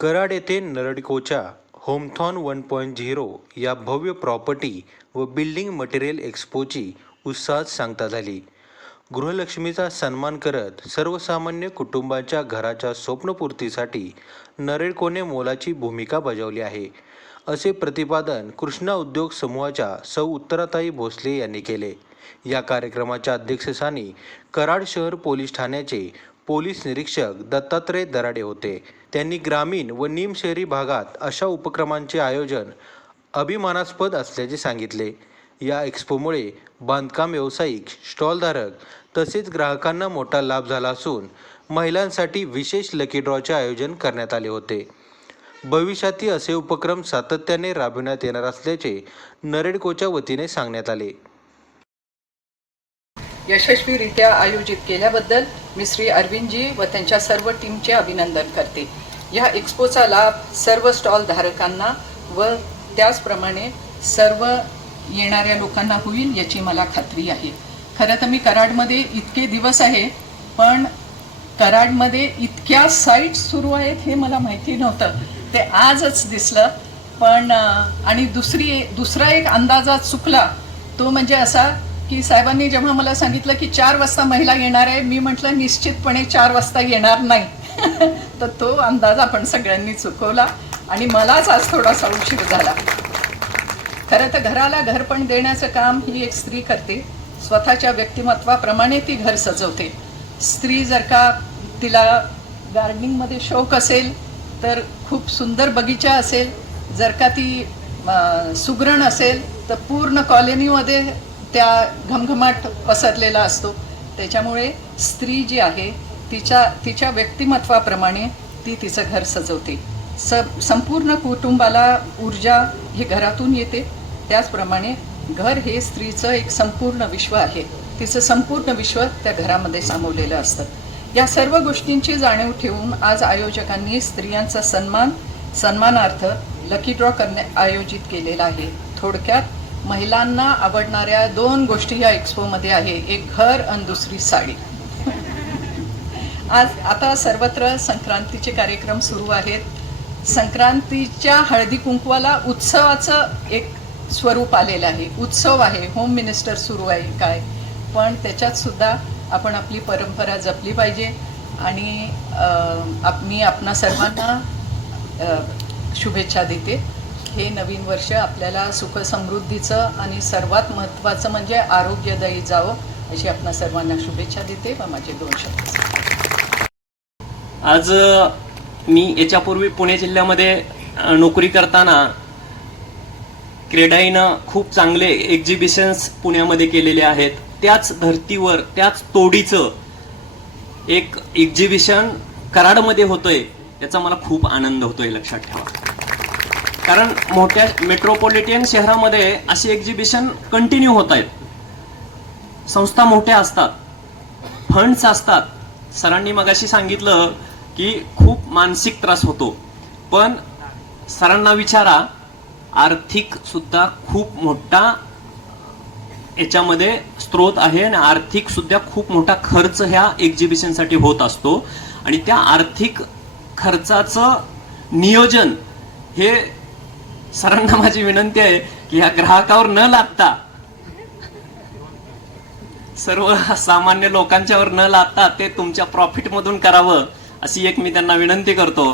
कराड येथे नरडकोच्या homethon one point zero या भव्य प्रॉपर्टी व बिल्डिंग मटेरियल एक्स्पोची उत्साहात सांगता झाली. गृहलक्ष्मीचा सन्मान करत सर्वसामान्य कुटुंबाच्या घराच्या स्वप्नपूर्तीसाठी नरेडकोने मोलाची भूमिका बजावली आहे असे प्रतिपादन कृष्णा उद्योग समूहाच्या सौ उत्तराताई भोसले यांनी केले. या कार्यक्रमाच्या अध्यक्षस्थानी कराड शहर पोलीस ठाण्याचे पोलीस निरीक्षक दत्तात्रय दराडे होते. त्यांनी ग्रामीण व निमशहरी भागात अशा उपक्रमांचे आयोजन अभिमानास्पद असल्याचे सांगितले. या एक्स्पोमुळे बांधकाम व्यावसायिक स्टॉलधारक तसेच ग्राहकांना मोठा लाभ झाला असून महिलांसाठी विशेष लकी ड्रॉचे आयोजन करण्यात आले होते. भविष्यातही असे उपक्रम सातत्याने राबविण्यात येणार असल्याचे नरेडकोच्या वतीने सांगण्यात आले. यशस्वीरित्या आयोजित केल्याबद्दल मी श्री अरविंदजी व त्यांच्या सर्व टीमचे अभिनंदन करते. या एक्स्पोचा लाभ सर्व स्टॉल धारकांना व त्याचप्रमाणे सर्व येणाऱ्या लोकांना होईल याची मला खात्री आहे. खरं तर मी कराडमध्ये इतके दिवस आहे पण कराडमध्ये इतक्या साईट्स सुरू आहेत हे मला माहिती नव्हतं. ते आजच दिसलं पण आणि दुसरी दुसरा एक अंदाजा चुकला तो म्हणजे असा की साहेबांनी जेव्हा मला सांगितलं की चार वाजता महिला येणार आहे मी म्हटलं निश्चितपणे चार वाजता येणार नाही. तर तो अंदाज आपण सगळ्यांनी चुकवला आणि मलाच आज थोडासा उशीर झाला. खरं तर घराला घरपण देण्याचं काम ही एक स्त्री करते. स्वतःच्या व्यक्तिमत्वाप्रमाणे ती घर सजवते. स्त्री जर का तिला गार्डनिंगमध्ये शौक असेल तर खूप सुंदर बगीचा असेल. जर का ती सुगरण असेल तर पूर्ण कॉलनीमध्ये त्या घमघमाट पसरलेला असतो. त्याच्यामुळे स्त्री जी आहे तिच्या तिच्या व्यक्तिमत्वाप्रमाणे ती तिचं घर सजवते. स संपूर्ण कुटुंबाला ऊर्जा ही घरातून येते. त्याचप्रमाणे घर हे स्त्रीचं एक संपूर्ण विश्व आहे. तिचं संपूर्ण विश्व त्या घरामध्ये सामावलेलं असतं. या सर्व गोष्टींची जाणीव ठेवून आज आयोजकांनी स्त्रियांचा सन्मान सन्मानार्थ लकी ड्रॉ करणे आयोजित केलेला आहे. थोडक्यात महिलांना आवडणाऱ्या दोन गोष्टी या एक्स्पोमध्ये आहे एक घर आणि दुसरी साडी. आज आता सर्वत्र संक्रांतीचे कार्यक्रम सुरू आहेत. संक्रांतीच्या हळदी कुंकवाला उत्सवाचं एक स्वरूप आलेलं आहे. उत्सव आहे होम मिनिस्टर सुरू आहे काय. पण त्याच्यात सुद्धा आपण आपली परंपरा जपली पाहिजे आणि मी आपणा सर्वांना शुभेच्छा देते. हे नवीन वर्ष आपल्याला सुखसमृद्धीचं आणि सर्वात महत्त्वाचं म्हणजे आरोग्यदायी जावं अशी आपणा सर्वांना शुभेच्छा देते व माझे दोन शब्द आज मी याच्यापूर्वी पुणे जिल्ह्यामध्ये नोकरी करताना क्रेडाईनं खूप चांगले एक्झिबिशन्स पुण्यामध्ये केलेले आहेत. त्याच धर्तीवर त्याच तोडीचं एक एक्झिबिशन कराडमध्ये होतंय. याचा मला खूप आनंद होतोय लक्षात ठेवा. कारण मोठ्या मेट्रोपॉलिटियन शहरामध्ये अशी एक्झिबिशन कंटिन्यू होत आहेत. संस्था मोठ्या असतात. फंड्स असतात. सरांनी मगाशी सांगितलं की खूप मानसिक त्रास होतो. पण सरांना विचारा आर्थिक सुद्धा खूप मोठा याच्यामध्ये स्रोत आहे आणि आर्थिक सुद्धा खूप मोठा खर्च ह्या एक्झिबिशनसाठी होत असतो. आणि त्या आर्थिक खर्चाचं नियोजन हे सरांना माझी विनंती आहे की ह्या ग्राहकावर न लागता सर्व सामान्य लोकांच्यावर न लादता ते तुमच्या प्रॉफिट मधून करावं अशी एक मी त्यांना विनंती करतो.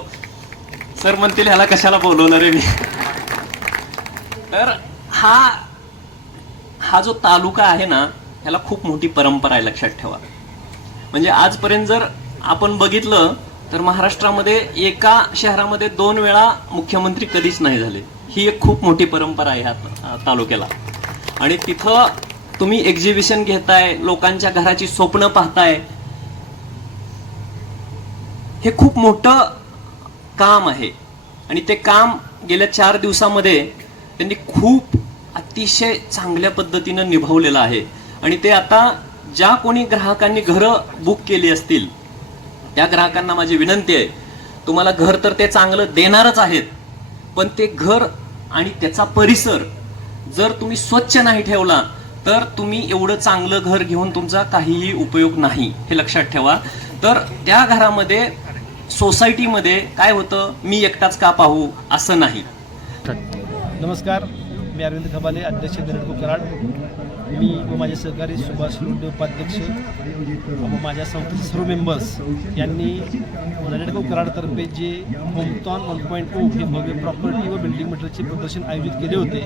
सर म्हणतील ह्याला कशाला बोलवणार आहे मी? तर हा हा जो तालुका आहे ना ह्याला खूप मोठी परंपरा आहे लक्षात ठेवा. म्हणजे आजपर्यंत जर आपण बघितलं तर महाराष्ट्रामध्ये एका शहरामध्ये दोन वेळा मुख्यमंत्री कधीच नाही झाले. ही एक खूप मोठी परंपरा आहे ह्या तालुक्याला. आणि तिथं तुम्ही एक्झिबिशन घेताय लोकांच्या घराची स्वप्न पाहताय. हे खूप मोठं काम आहे. आणि ते काम गेल्या चार दिवसामध्ये त्यांनी खूप अतिशय चांगल्या पद्धतीनं निभावलेलं आहे. आणि ते आता ज्या कोणी ग्राहकांनी घरं बुक केली असतील त्या ग्राहकांना माझी विनंती आहे तुम्हाला घर तर ते चांगलं देणारच आहेत पण ते घर आणि त्याचा परिसर जर तुम्ही स्वच्छ नाही ठेवला तर तुम्ही एवढं चांगलं घर घेऊन तुमचा काहीही उपयोग नाही हे लक्षात ठेवा. तर त्या घरामध्ये सोसायटीमध्ये काय होतं? मी एकटाच का पाहू? असं नाही. नमस्कार मी अरविंद खबाले अध्यक्ष कराड मी व माझे सहकारी सुभाष लोंढे उपाध्यक्ष व माझ्या संस्थेचे सर्व मेंबर्स यांनी दरेडको कराडतर्फे जे होमथॉन वन पॉईंट ओ हे भव्य प्रॉपर्टी व बिल्डिंग मटेरियलचे प्रदर्शन आयोजित केले होते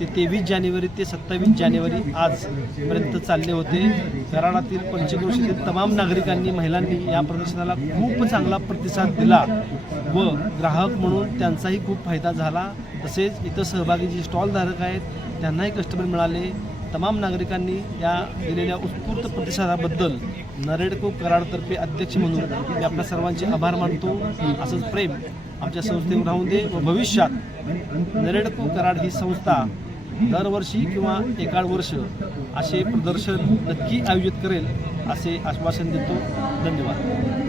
ते तेवीस जानेवारी ते सत्तावीस जानेवारी आजपर्यंत चालले होते. कराडातील पंचक्रोशीतील तमाम नागरिकांनी महिलांनी या प्रदर्शनाला खूप चांगला प्रतिसाद दिला व ग्राहक म्हणून त्यांचाही खूप फायदा झाला. तसेच इथं सहभागी जे स्टॉलधारक आहेत त्यांनाही कस्टमर मिळाले. तमाम नागरिकांनी या दिलेल्या उत्स्फूर्त प्रतिसादाबद्दल नरेडको कराडतर्फे अध्यक्ष म्हणून मी आपल्या सर्वांचे आभार मानतो असंच प्रेम आमच्या संस्थेवर राहून दे. व भविष्यात नरेडको कराड ही संस्था दरवर्षी किंवा एकाड वर्ष असे प्रदर्शन नक्की आयोजित करेल असे आश्वासन देतो. धन्यवाद.